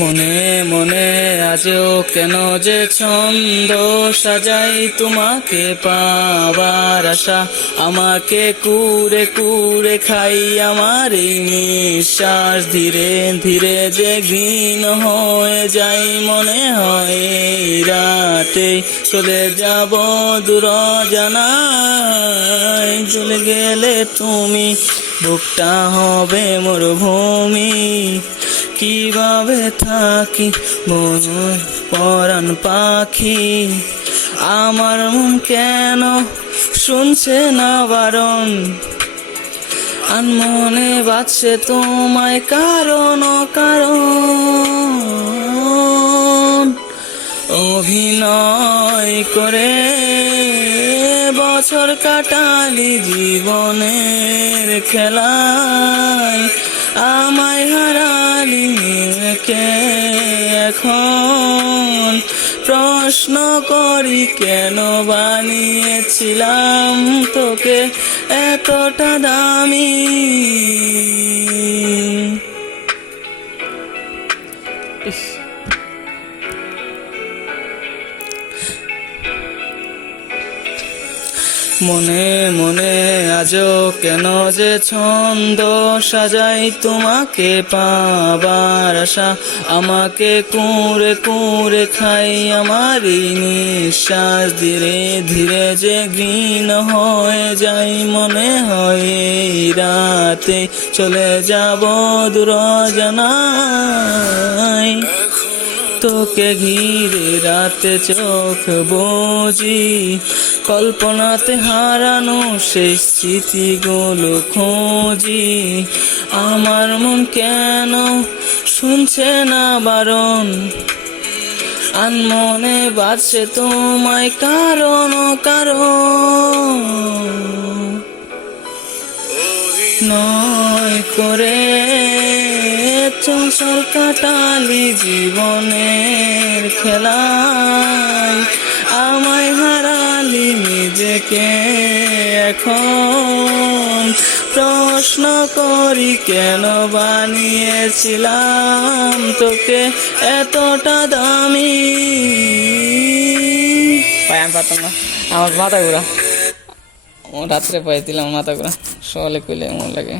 মনে মনে আজও কেন যে ছন্দ সাজাই তোমাকে পাবার আশা, আমাকে কুরে কুরে খাই আমার এই নিঃশ্বাস, ধীরে ধীরে যে ঘৃণ হয়ে যাই, মনে হয় এই রাতে চলে যাব দূর জানাই। চলে গেলে তুমি বুকটা হবে মরুভূমি, কিভাবে থাকি মন পরাণ পাখি, আমার মন কেন শুনছে না বারণ, আনমনে বাজছে তোমায় কারণ কারণ। অভিনয় করে বছর কাটালি জীবনের খেলায়, আমায় হারালি কে এখন, প্রশ্ন করি কেন বানিয়েছিলাম তোকে এতটা দামি। মনে মনে আজও কেন যে ছন্দ সাজাই তোমাকে পাবার আশা, আমাকে কুরে কুরে খাই আমার এই নিঃশ্বাস, ধীরে ধীরে যে ঘৃণ হয়ে যাই, মনে হয় এই রাতে চলে যাব দূর জানাই। তোকে ঘিরে রাতে চোখ বুজি, কল্পনাতে হারানো সেই স্মৃতিগুলো খুঁজি, আমার মন কেন শুনছে না বারণ, আনমনে বাজছে তোমায় কারণ কারণ। নয় করে চঞ্চল কাটালি জীবনের খেলায়, আমায় হারালি নিজেকে এখন, প্রশ্ন করি কেন বানিয়েছিলাম তোকে এতটা দামি। পাই আমি পারতাম না, আমার মাথা ঘুরা, রাত্রে পাই দিলাম মাথা ঘুরা, সকালে কইলে এমন লাগে।